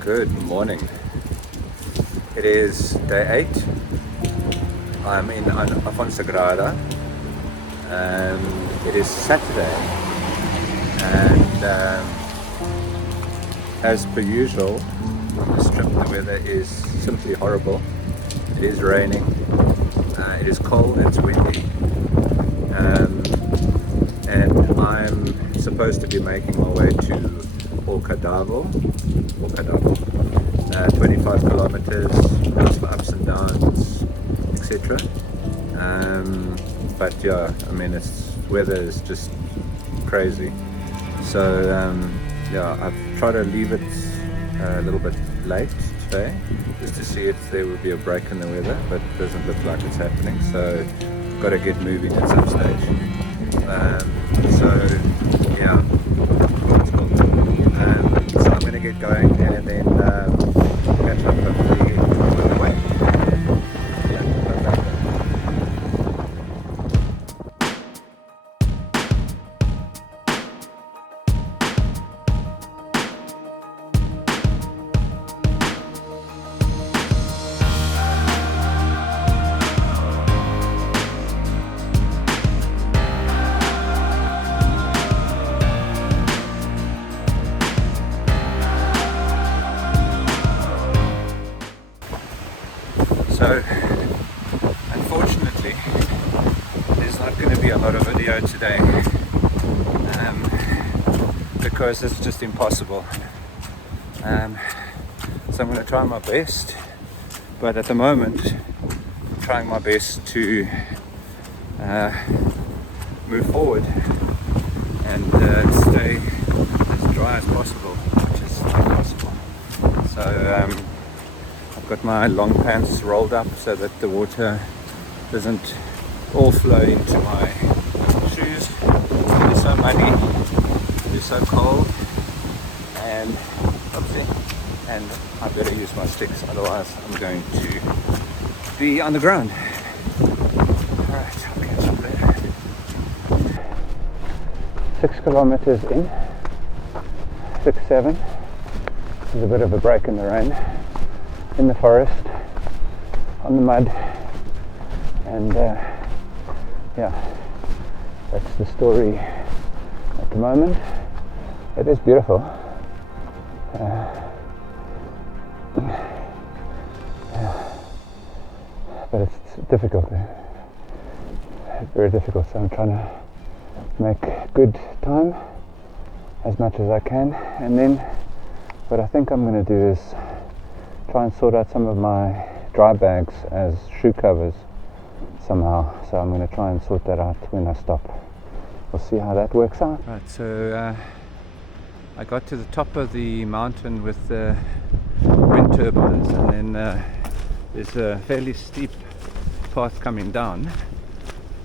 Good morning. It is day 8. I'm in A Fonsagrada. It is Saturday, and as per usual, on this trip the weather is simply horrible. It is raining, it is cold, it's windy, and I'm supposed to be making my way to O Cadavo, 25 kilometers, lots of ups and downs, etc. But yeah, I mean, weather is just crazy. So yeah, I've tried to leave it a little bit late today, just to see if there will be a break in the weather, but it doesn't look like it's happening. So got to get moving at some stage. So yeah, that's cool. So I'm going to get going and then catch up hopefully on the way. So, unfortunately, there's not going to be a lot of video today because it's just impossible. So I'm going to try my best, but at the moment, I'm trying my best to move forward and stay as dry as possible, which is impossible. So got my long pants rolled up so that the water doesn't all flow into my shoes. It is so muddy, it is so cold, and I better use my sticks, otherwise I'm going to be on the ground. Alright, I'll catch up later. 6 kilometers in, 6-7. There's a bit of a break in the rain. In the forest, on the mud, and yeah, that's the story at the moment. It is beautiful, but it's difficult, very difficult, so I'm trying to make good time as much as I can, and then what I think I'm going to do is try and sort out some of my dry bags as shoe covers somehow. So I'm going to try and sort that out when I stop. We'll see how that works out. Right, so I got to the top of the mountain with the wind turbines, and then there's a fairly steep path coming down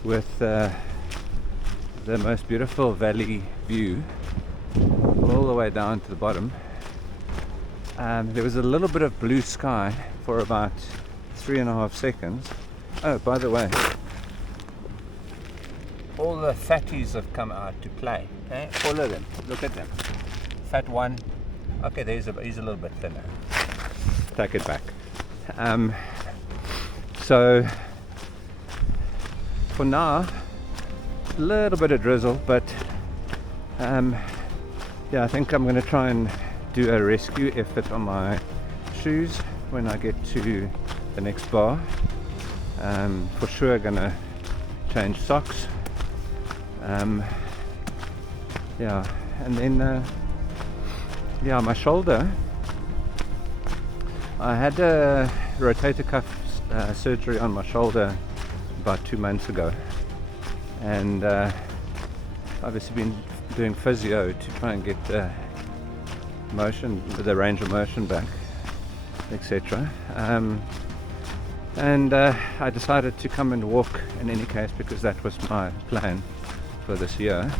with the most beautiful valley view all the way down to the bottom. There was a little bit of blue sky for about 3.5 seconds. Oh, by the way, all the fatties have come out to play. Okay? All of them. Look at them. Fat one. Okay, he's a little bit thinner. Take it back. So for now, a little bit of drizzle, but yeah, I think I'm going to try and do a rescue effort on my shoes when I get to the next bar. For sure gonna change socks. Yeah, and then yeah, my shoulder, I had a rotator cuff surgery on my shoulder about 2 months ago, and obviously been doing physio to try and get the range of motion back, etc. And I decided to come and walk in any case, because that was my plan for this year.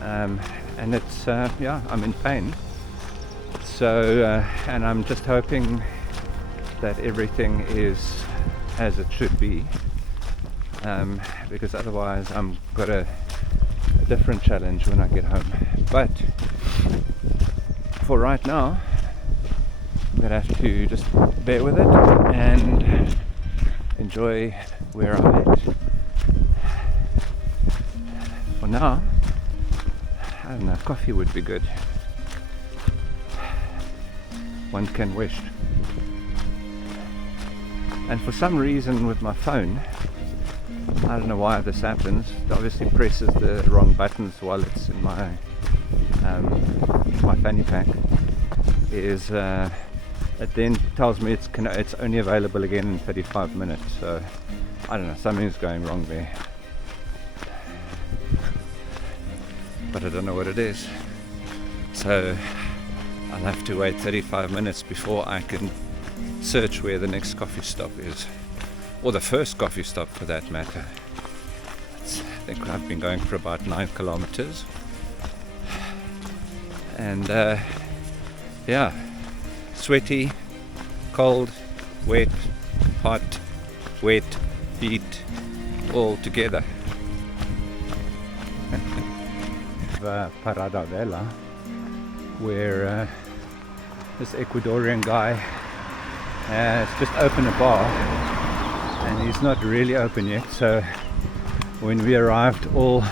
And it's yeah, I'm in pain, so and I'm just hoping that everything is as it should be, because otherwise I'm got a different challenge when I get home. But for right now, I'm gonna have to just bear with it and enjoy where I'm at. For now, I don't know, coffee would be good. One can wish. And for some reason with my phone, I don't know why this happens, it obviously presses the wrong buttons while it's in my fanny pack, is it then tells me it's only available again in 35 minutes, so I don't know, something's going wrong there, but I don't know what it is, so I'll have to wait 35 minutes before I can search where the next coffee stop is, or the first coffee stop for that matter. I think I've been going for about 9 kilometers, and yeah, sweaty, cold, wet, hot, wet, heat, all together. Parada Vela, where this Ecuadorian guy has just opened a bar, and he's not really open yet, so when we arrived all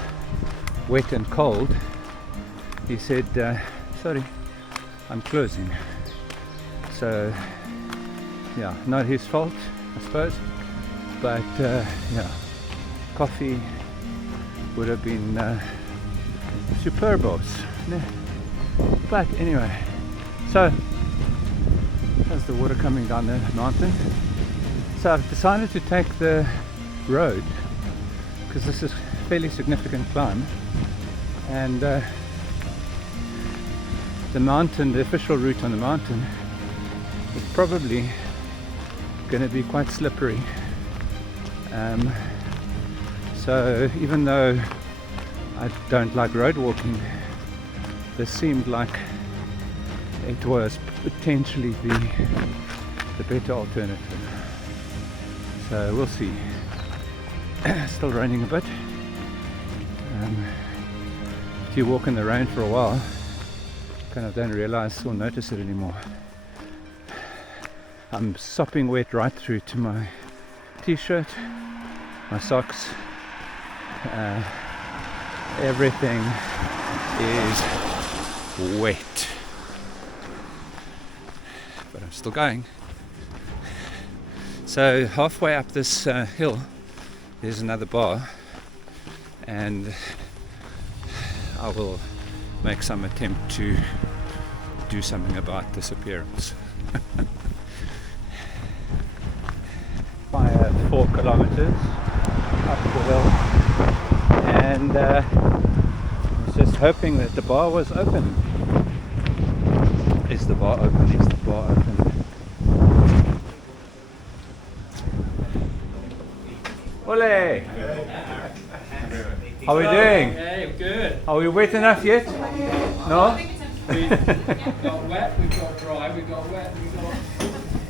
wet and cold, he said, sorry, I'm closing. So yeah, not his fault, I suppose, but yeah, coffee would have been superbos. But anyway, so there's the water coming down the mountain. So I've decided to take the road because this is a fairly significant climb, and the mountain, the official route on the mountain, is probably going to be quite slippery. So even though I don't like road walking, this seemed like it was potentially the better alternative. So we'll see. Still raining a bit. If you walk in the rain for a while, kind of don't realize or notice it anymore. I'm sopping wet right through to my t-shirt, my socks, everything is wet, but I'm still going. So halfway up this hill there's another bar, and I will make some attempt to do something about this appearance. By 4 kilometers up the hill, and I was just hoping that the bar was open. Is the bar open? Is the bar open? Ole! How are we doing? Hey, good. Are we wet enough yet? No? We've got wet, we've got dry, we've got wet, we've got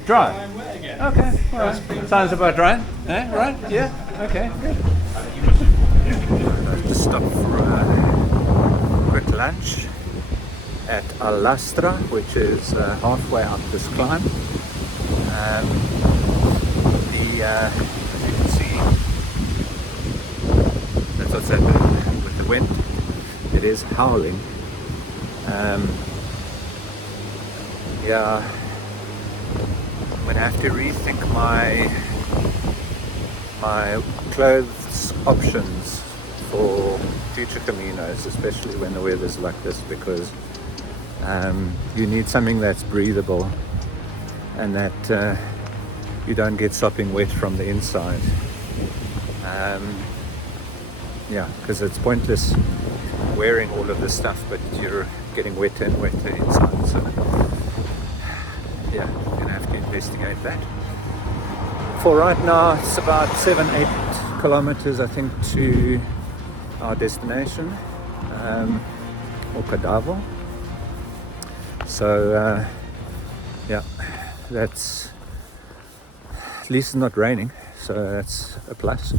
Dry? and wet again. Okay, well, sounds about right. Eh? Right? Yeah? Okay, good. I've just stopped for a quick lunch at Alastra, which is halfway up this climb. As you can see, that's what's happening with the wind. It is howling. Yeah, I'm gonna have to rethink my clothes options for future Caminos, especially when the weather's like this, because you need something that's breathable and that you don't get sopping wet from the inside. Yeah, because it's pointless wearing all of this stuff, but you're getting wetter and wetter inside. So yeah, I'm gonna have to investigate that. For right now, it's about 7-8 kilometers, I think, to our destination, O Cadavo. So yeah, that's, at least it's not raining, so that's a plus.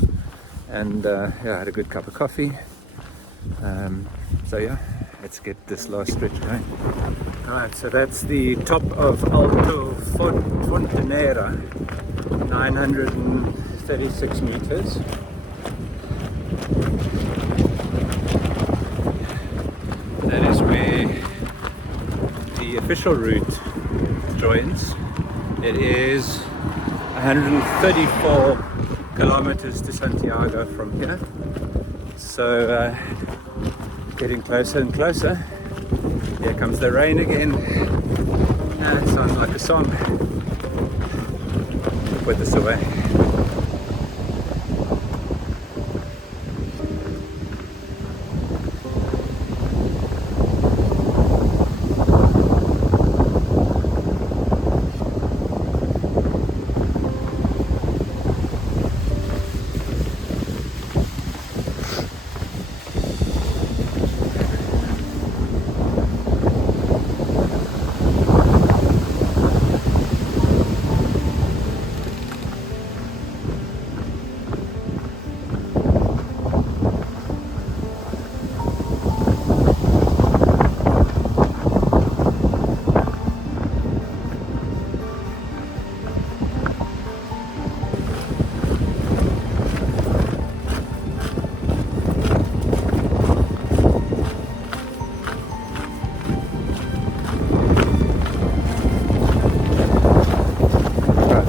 And yeah, I had a good cup of coffee. So yeah, let's get this last stretch going. Alright, so that's the top of Alto de Fontaneira, 936 meters. That is where the official route joins. It is 134 kilometers to Santiago from here. So getting closer and closer. Here comes the rain again. It sounds like a song. Put this away.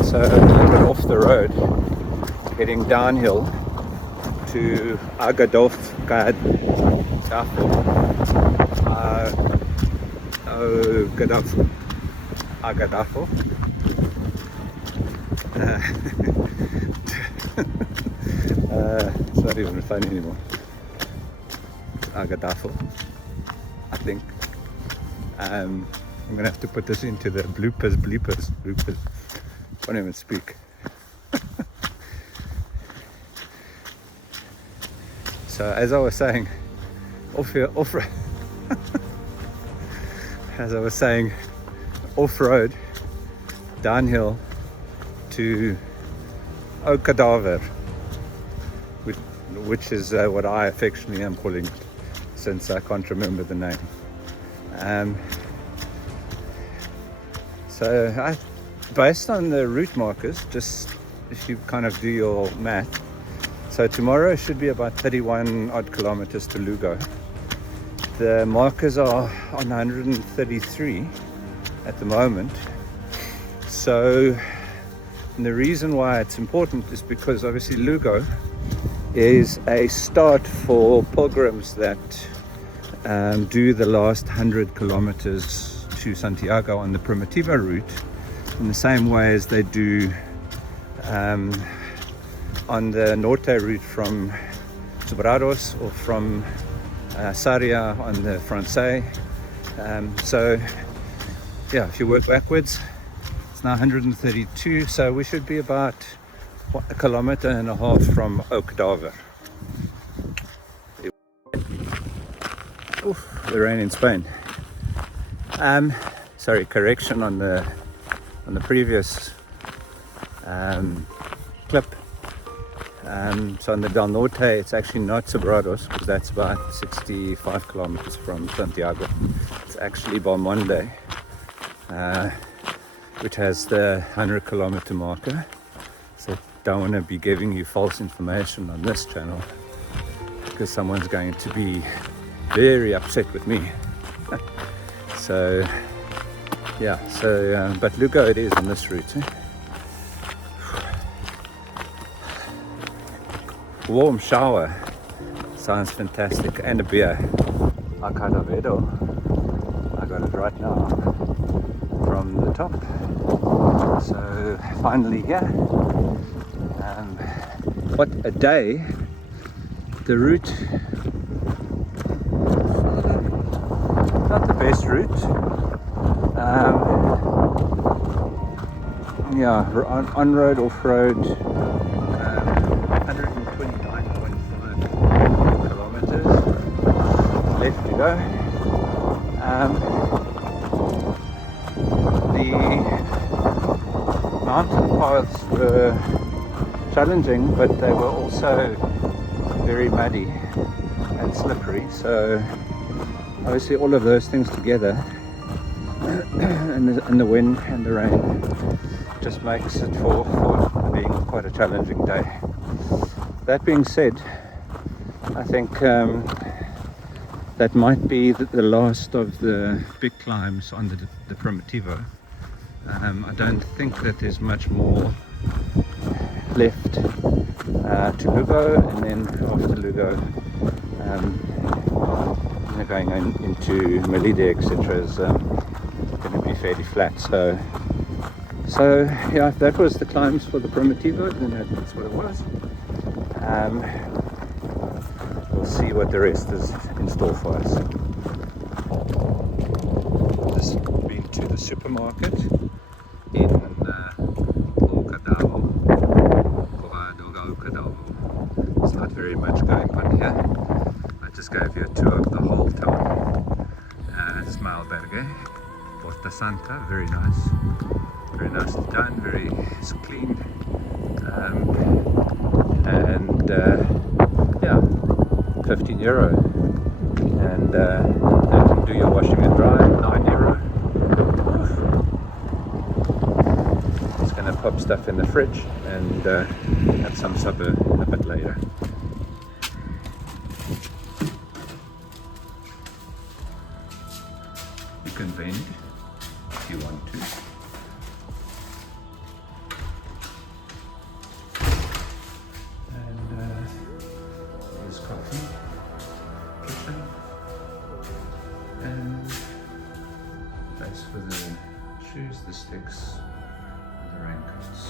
So a little bit off the road, heading downhill to Cadavo. O Cadavo. It's not even funny anymore. Cadavo, I think. I'm gonna have to put this into the bloopers. I can't even speak. So as I was saying, off-road, downhill to O Cadavo, which is what I affectionately am calling it, since I can't remember the name. Based on the route markers, just if you kind of do your math, so tomorrow should be about 31 odd kilometers to Lugo. The markers are on 133 at the moment. So the reason why it's important is because obviously Lugo is a start for pilgrims that do the last 100 kilometers to Santiago on the Primitivo route, in the same way as they do on the Norte route from Sobrados or from Saria on the Francais. So yeah, if you work backwards, it's now 132, so we should be about a kilometer and a half from O Cadavo. Oof, the rain in Spain. Sorry, correction on the previous clip. So on the Del Norte, it's actually not Sobrados, because that's about 65 kilometers from Santiago. It's actually Belmonte, which has the 100 kilometer marker. So don't want to be giving you false information on this channel, because someone's going to be very upset with me. So yeah, but Lugo it is on this route. Warm shower sounds fantastic, and a beer. A Cadavo. I got it right now from the top. So finally here. What a day. The route, not the best route. Yeah, on road, off road, 129.5 kilometers left to go. The mountain paths were challenging, but they were also very muddy and slippery. So obviously all of those things together and the wind and the rain just makes it for being quite a challenging day. That being said, I think that might be the last of the big climbs on the Primitivo. I don't think that there's much more left to Lugo, and then after Lugo, going into Melide, etc. is going to be fairly flat. So yeah, if that was the climbs for the Primitivo, then that's what it was. We'll see what the rest is in store for us. Just been to the supermarket in O Cadavo. There's not very much going on here. I just gave you a tour of the whole town. It's my Albergue, Porta Santa, very nice. Very nicely done, very clean. And yeah, €15. And they can do your washing and dry, €9. Just going to pop stuff in the fridge and have some supper a bit later. You can bend if you want to. And here's coffee, kitchen, and place for the shoes, the sticks, and the raincoats.